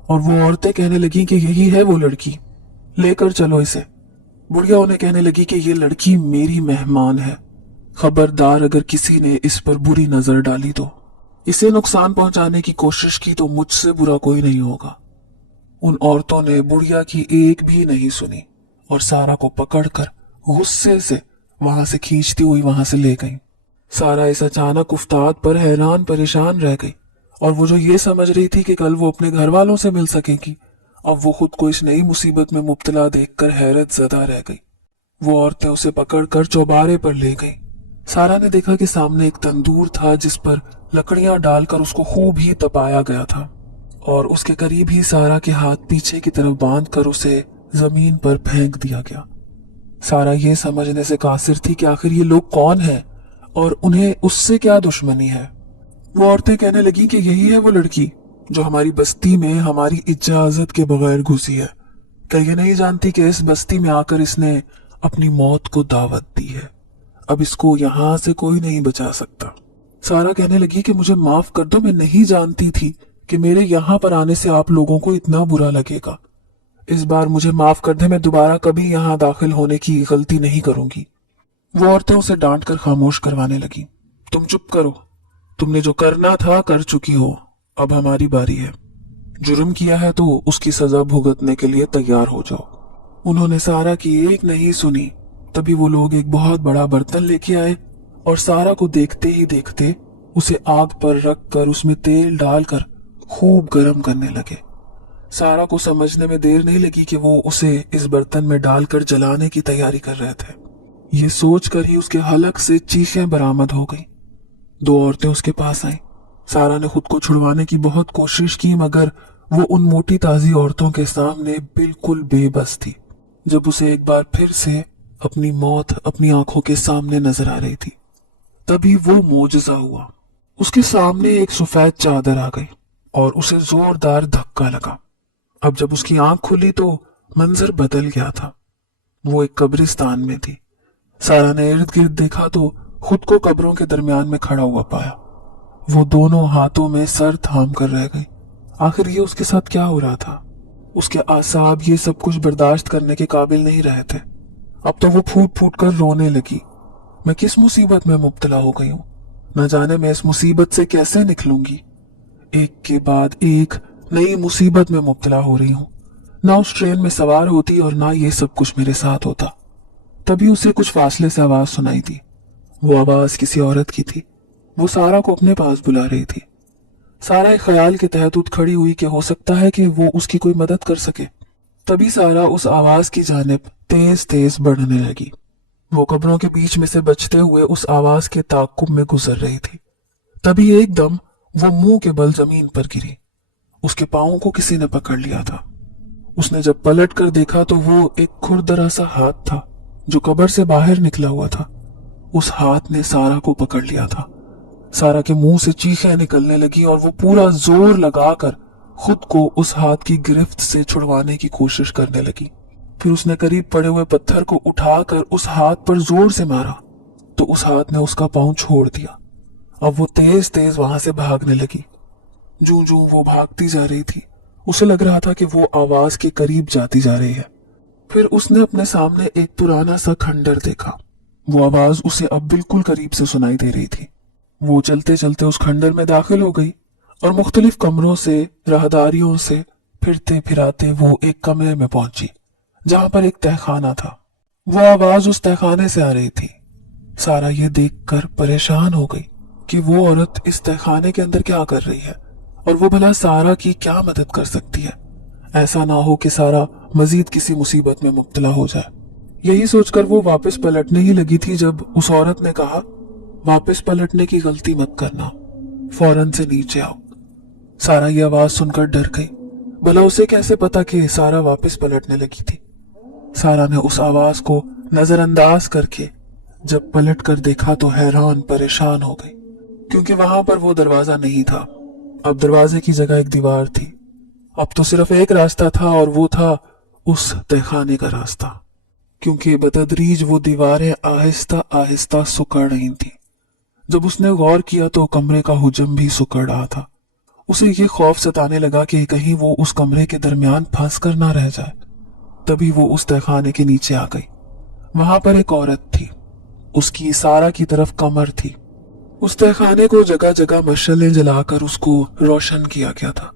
और वो औरतें कहने लगी कि यही है वो लड़की, लेकर चलो इसे। बुढ़िया उन्हें कहने लगी कि ये लड़की मेरी मेहमान है, खबरदार अगर किसी ने इस पर बुरी नजर डाली तो इसे नुकसान पहुंचाने की कोशिश की तो मुझसे बुरा कोई नहीं होगा। उन औरतों ने बुढ़िया की एक भी नहीं सुनी और सारा को पकड़कर गुस्से से वहां से खींचती हुई वहां से ले गई। सारा इस अचानक उफ्ताद पर हैरान परेशान रह गई और वो जो ये समझ रही थी कि कल वो अपने घर वालों से मिल सकेगी, अब वो खुद को इस नई मुसीबत में मुब्तला देखकर हैरत ज़दा रह गई। वो औरतें उसे पकड़कर चौबारे पर ले गई। सारा ने देखा कि सामने एक तंदूर था जिस पर लकड़ियां डालकर उसको खूब ही तपाया गया था और उसके करीब ही सारा के हाथ पीछे की तरफ बांधकर उसे जमीन पर फेंक दिया गया। सारा ये समझने से कासिर थी कि आखिर ये लोग कौन हैं और उन्हें उससे क्या दुश्मनी है। वो औरतें कहने लगी कि यही है वो लड़की जो हमारी बस्ती में हमारी इजाजत के बगैर घुसी है। क्या ये नहीं जानती कि इस बस्ती में आकर इसने अपनी मौत को दावत दी है, अब इसको यहां से कोई नहीं बचा सकता। सारा कहने लगी कि मुझे माफ कर दो, मैं नहीं जानती थी कि मेरे यहाँ पर आने से आप लोगों को इतना बुरा लगेगा। इस बार मुझे माफ कर दे, मैं दोबारा कभी यहाँ दाखिल होने की गलती नहीं करूंगी। वो औरतें उसे डांट कर खामोश करवाने लगी। तुम चुप करो, तुमने जो करना था कर चुकी हो, अब हमारी बारी है। जुर्म किया है तो उसकी सजा भुगतने के लिए तैयार हो जाओ। उन्होंने सारा की एक नहीं सुनी। तभी वो लोग एक बहुत बड़ा बर्तन लेके आए और सारा को देखते ही देखते उसे आग पर रख कर उसमें तेल डालकर खूब गर्म करने लगे। सारा को समझने में देर नहीं लगी कि वो उसे इस बर्तन में डालकर जलाने की तैयारी कर रहे थे। ये सोचकर ही उसके हलक से चीखें बरामद हो गई। दो औरतें उसके पास आईं। सारा ने खुद को छुड़वाने की बहुत कोशिश की, मगर वो उन मोटी ताजी औरतों के सामने बिल्कुल बेबस थी। जब उसे एक बार फिर से अपनी मौत अपनी आंखों के सामने नजर आ रही थी, तभी वो मोजज़ा हुआ। उसके सामने एक सफेद चादर आ गई और उसे जोरदार धक्का लगा। अब जब उसकी आंख खुली तो मंजर बदल गया था। वो एक कब्रिस्तान में थी। सारा ने इर्द गिर्द देखा तो खुद को कब्रों के दरमियान में खड़ा हुआ पाया। वो दोनों हाथों में सर थाम कर रह गई। आखिर ये उसके साथ क्या हो रहा था। उसके आसाब ये सब कुछ बर्दाश्त करने के काबिल नहीं रहे थे। अब तो वो फूट फूट कर रोने लगी। मैं किस मुसीबत में मुब्तला हो गई हूँ, न जाने मैं इस मुसीबत से कैसे निकलूंगी। एक के बाद एक नई मुसीबत में मुब्तला हो रही हूँ। ना उस ट्रेन में सवार होती और ना ये सब कुछ मेरे साथ होता। तभी उसे कुछ फासले से आवाज सुनाई दी। वो आवाज किसी औरत की थी। वो सारा को अपने पास बुला रही थी। सारा एक ख्याल के तहत उठ खड़ी हुई कि हो सकता है कि वो उसकी कोई मदद कर सके। तभी सारा उस आवाज की जानिब तेज तेज बढ़ने लगी। वो कब्रों के बीच में से बचते हुए उस आवाज के ताक़ुब में गुजर रही थी। तभी एकदम वो मुंह के बल जमीन पर गिरी। उसके पांवों को किसी ने पकड़ लिया था। उसने जब पलट कर देखा तो वो एक खुरदरा सा हाथ था जो कब्र से बाहर निकला हुआ था। उस हाथ ने सारा को पकड़ लिया था। सारा के मुंह से चीखें निकलने लगी और वो पूरा जोर लगाकर खुद को उस हाथ की गिरफ्त से छुड़वाने की कोशिश करने लगी। फिर उसने करीब पड़े हुए पत्थर को उठाकर उस हाथ पर जोर से मारा तो उस हाथ ने उसका पांव छोड़ दिया। अब वो तेज तेज वहां से भागने लगी। जूं जूं वो भागती जा रही थी, उसे लग रहा था कि वो आवाज के करीब जाती जा रही है। फिर उसने अपने सामने एक पुराना सा खंडर देखा। वो आवाज उसे अब बिल्कुल करीब से सुनाई दे रही थी। वो चलते चलते उस खंडर में दाखिल हो गई और मुख्तलिफ कमरों से, राहदारियों से फिरते फिराते वो एक कमरे में पहुंची जहां पर एक तहखाना था। वो आवाज उस तहखाने से आ रही थी। सारा ये देखकर परेशान हो गई कि वो औरत इस तहखाने के अंदर क्या कर रही है और वो भला सारा की क्या मदद कर सकती है। ऐसा ना हो कि सारा मजीद किसी मुसीबत में मुब्तला हो जाए। यही सोचकर वो वापस पलटने ही लगी थी जब उस औरत ने कहा, वापस पलटने की गलती मत करना, फौरन से नीचे आओ। सारा ये आवाज सुनकर डर गई। भला उसे कैसे पता कि सारा वापस पलटने लगी थी। सारा ने उस आवाज को नजरअंदाज करके जब पलट कर देखा तो हैरान परेशान हो गई, क्योंकि वहां पर वो दरवाजा नहीं था। अब दरवाजे की जगह एक दीवार थी। अब तो सिर्फ एक रास्ता था और वो था उस तहखाने का रास्ता, क्योंकि बतदरीज वो दीवारें आहिस्ता आहिस्ता सुकड़ रही थी। जब उसने गौर किया तो कमरे का हुजम भी सुकड़ रहा था। उसे ये खौफ सताने लगा कि कहीं वो उस कमरे के दरमियान फंस कर ना रह जाए। तभी वो उस तहखाने के नीचे आ गई। वहां पर एक औरत थी, उसकी सारा की तरफ कमर थी। उस तहखाने को जगह जगह मशालें जलाकर उसको रोशन किया गया था।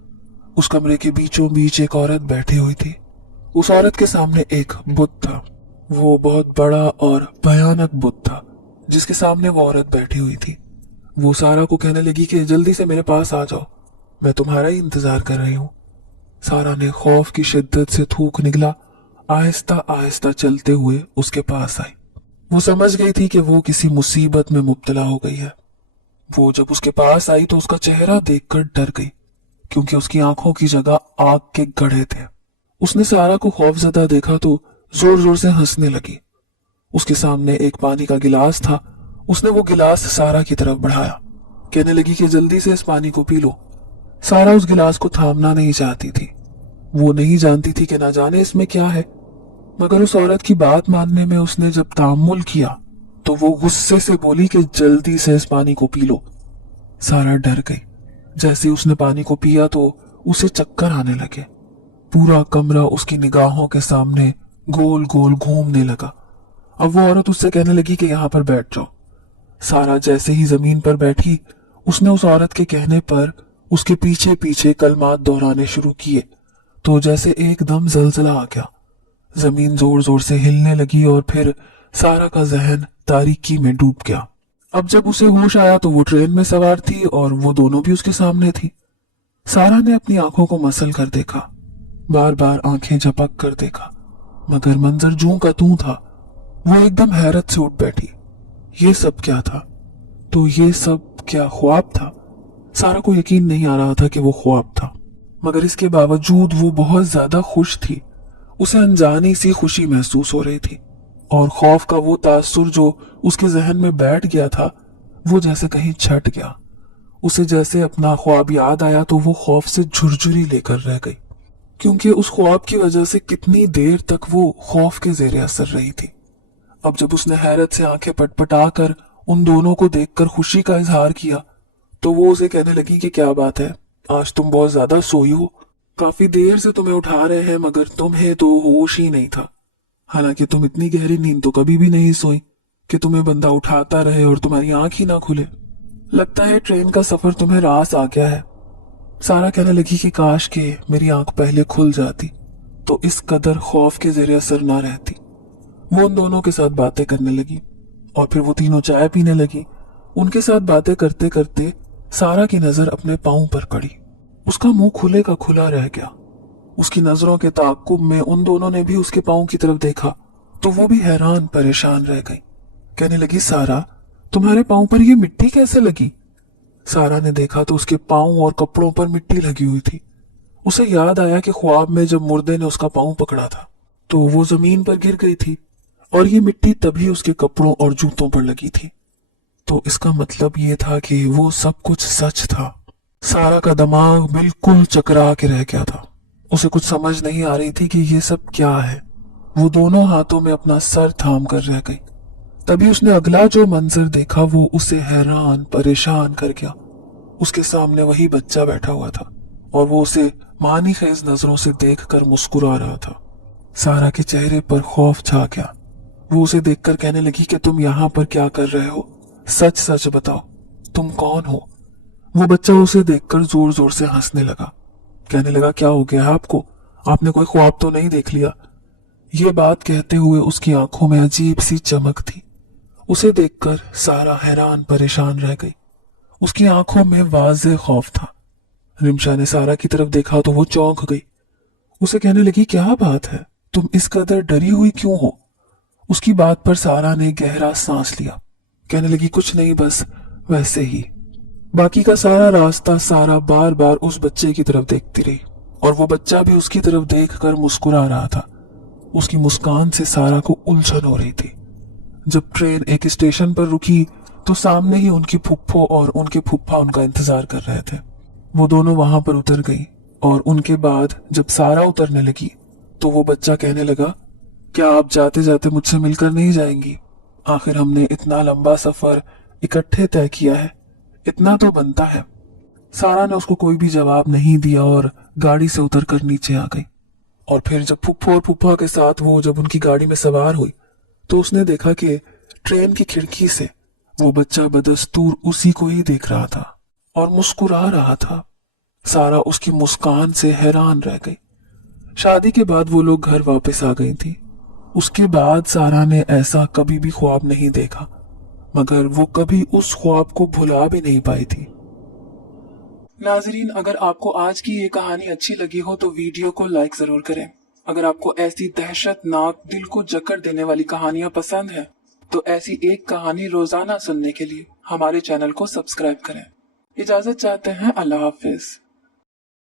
उस कमरे के बीचों बीच एक औरत बैठी हुई थी। उस औरत के सामने एक बुत था। वो बहुत बड़ा और भयानक बुत था जिसके सामने वो औरत बैठी हुई थी। वो सारा को कहने लगी कि जल्दी से मेरे पास आ जाओ, मैं तुम्हारा ही इंतजार कर रही हूँ। सारा ने खौफ की शिद्दत से थूक निकला, आहिस्ता आहिस्ता चलते हुए उसके पास आई। वो समझ गई थी कि वो किसी मुसीबत में मुब्तला हो गई है। वो जब उसके पास आई तो उसका चेहरा देखकर डर गई, क्योंकि उसकी आंखों की जगह आग के गड्ढे थे। उसने सारा को खौफजदा देखा तो जोर जोर से हंसने लगी। उसके सामने एक पानी का गिलास था। उसने वो गिलास सारा की तरफ बढ़ाया, कहने लगी कि जल्दी से इस पानी को पी लो। सारा उस गिलास को थामना नहीं चाहती थी। वो नहीं जानती थी कि ना जाने इसमें क्या है, मगर उस औरत की बात मानने में उसने जब तामुल किया तो वो गुस्से से बोली कि जल्दी से इस पानी को पी लो। सारा डर गई। जैसे उसने पानी को पिया तो उसे चक्कर आने लगे। पूरा कमरा उसकी निगाहों के सामने गोल गोल घूमने लगा। अब वो औरत उससे कहने लगी कि यहाँ पर बैठ जाओ। सारा जैसे ही जमीन पर बैठी, उसने उस औरत के कहने पर उसके पीछे पीछे कलमात दोहराने शुरू किए तो जैसे एकदम जलजला आ गया। जमीन जोर जोर से हिलने लगी और फिर सारा का जहन तारीकी में डूब गया। अब जब उसे होश आया तो वो ट्रेन में सवार थी और वो दोनों भी उसके सामने थी। सारा ने अपनी आंखों को मसल कर देखा, बार बार आंखें झपक कर देखा, मगर मंजर जूं का तूं था। वो एकदम हैरत से उठ बैठी। ये सब क्या था? तो ये सब क्या ख्वाब था? सारा को यकीन नहीं आ रहा था कि वो ख्वाब था, मगर इसके बावजूद वो बहुत ज्यादा खुश थी। उसे अनजानी सी खुशी महसूस हो रही थी और खौफ का वो तासुर जो उसके जहन में बैठ गया था वो जैसे कहीं छट गया। उसे जैसे अपना ख्वाब याद आया तो वो खौफ से झुरझुरी लेकर रह गई, क्योंकि उस ख्वाब की वजह से कितनी देर तक वो खौफ के जेरे असर रही थी। अब जब उसने हैरत से आंखें पटपटा कर उन दोनों को देखकर खुशी का इजहार किया तो वो उसे कहने लगी कि क्या बात है, आज तुम बहुत ज्यादा सोई हो। काफी देर से तुम्हें उठा रहे हैं मगर तुम्हें तो होश ही नहीं था। हालांकि तुम इतनी गहरी नींद तो कभी भी नहीं सोई कि तुम्हें बंदा उठाता रहे और तुम्हारी आंख ही ना खुले। लगता है ट्रेन का सफर तुम्हें रास आ गया है। सारा कहने लगी कि काश के मेरी आंख पहले खुल जाती तो इस कदर खौफ के जेरे असर ना रहती। वो उन दोनों के साथ बातें करने लगी और फिर वो तीनों चाय पीने लगी। उनके साथ बातें करते करते सारा की नजर अपने पांव पर पड़ी। उसका मुंह खुले का खुला रह गया। उसकी नजरों के ताक्कुब में उन दोनों ने भी उसके पांव की तरफ देखा तो वो भी हैरान परेशान रह गई। कहने लगी, सारा तुम्हारे पांव पर ये मिट्टी कैसे लगी? सारा ने देखा तो उसके पांव और कपड़ों पर मिट्टी लगी हुई थी। उसे याद आया कि ख्वाब में जब मुर्दे ने उसका पांव पकड़ा था तो वो जमीन पर गिर गई थी और ये मिट्टी तभी उसके कपड़ों और जूतों पर लगी थी। तो इसका मतलब ये था कि वो सब कुछ सच था। सारा का दिमाग बिल्कुल चकरा के रह गया था। उसे कुछ समझ नहीं आ रही थी कि ये सब क्या है। वो दोनों हाथों में अपना सर थाम कर रह गई। तभी उसने अगला जो मंजर देखा वो उसे हैरान परेशान कर गया। उसके सामने वही बच्चा बैठा हुआ था और वो उसे मानी खेज नजरों से देखकर मुस्कुरा रहा था। सारा के चेहरे पर खौफ छा गया। वो उसे देखकर कहने लगी कि तुम यहाँ पर क्या कर रहे हो? सच सच बताओ, तुम कौन हो? वो बच्चा उसे देखकर जोर जोर से हंसने लगा। कहने लगा, क्या हो गया आपको? आपने कोई ख्वाब तो नहीं देख लिया? ये बात कहते हुए उसकी आंखों में अजीब सी चमक थी। उसे देखकर सारा हैरान परेशान रह गई। उसकी आंखों में वाज़ेह खौफ था। रिमशा ने सारा की तरफ देखा तो वो चौंक गई। उसे कहने लगी, क्या बात है, तुम इस कदर डरी हुई क्यों हो? उसकी बात पर सारा ने गहरा सांस लिया। कहने लगी, कुछ नहीं, बस वैसे ही। बाकी का सारा रास्ता सारा बार बार उस बच्चे की तरफ देखती रही और वो बच्चा भी उसकी तरफ देखकर मुस्कुरा रहा था। उसकी मुस्कान से सारा को उलझन हो रही थी। जब ट्रेन एक स्टेशन पर रुकी तो सामने ही उनकी फुप्पो और उनके फुप्पा उनका इंतजार कर रहे थे। वो दोनों वहां पर उतर गई और उनके बाद जब सारा उतरने लगी तो वो बच्चा कहने लगा, क्या आप जाते जाते मुझसे मिलकर नहीं जाएंगी? आखिर हमने इतना लंबा सफर इकट्ठे तय किया है, इतना तो बनता है। सारा ने उसको कोई भी जवाब नहीं दिया और गाड़ी से उतरकर नीचे आ गई। और फिर जब फुप्पो और फुप्पा के साथ वो जब उनकी गाड़ी में सवार हुई तो उसने देखा कि ट्रेन की खिड़की से वो बच्चा बदस्तूर उसी को ही देख रहा था और मुस्कुरा रहा था। सारा उसकी मुस्कान से हैरान रह गई। शादी के बाद वो लोग घर वापस आ गई थी। उसके बाद सारा ने ऐसा कभी भी ख्वाब नहीं देखा, मगर वो कभी उस ख्वाब को भुला भी नहीं पाई थी। नाजरीन, अगर आपको आज की ये कहानी अच्छी लगी हो तो वीडियो को लाइक जरूर करें। अगर आपको ऐसी दहशतनाक, दिल को जकड़ देने वाली कहानियां पसंद है तो ऐसी एक कहानी रोजाना सुनने के लिए हमारे चैनल को सब्सक्राइब करें। इजाजत चाहते हैं, अल्लाह हाफिज।